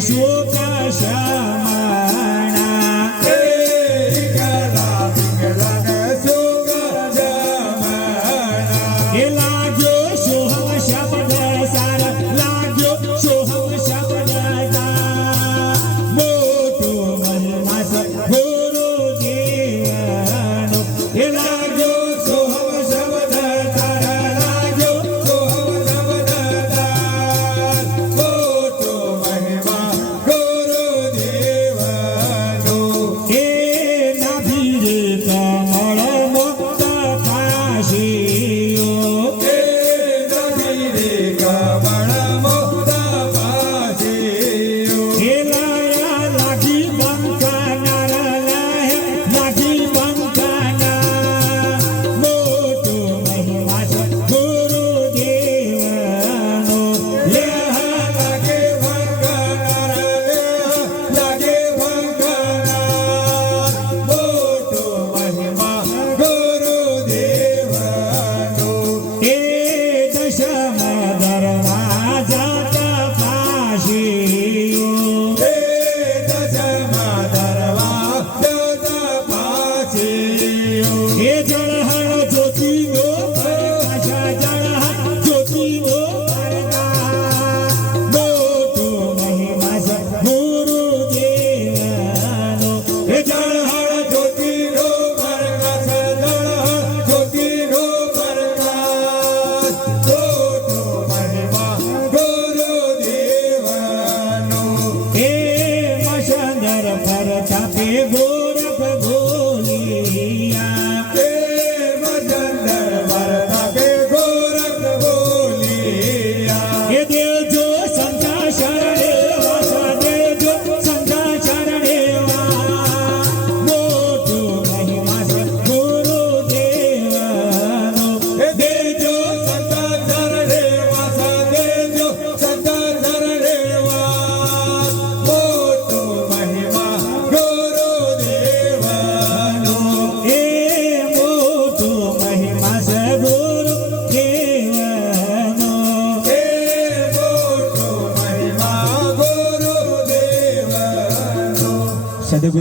Deixa o છે. said it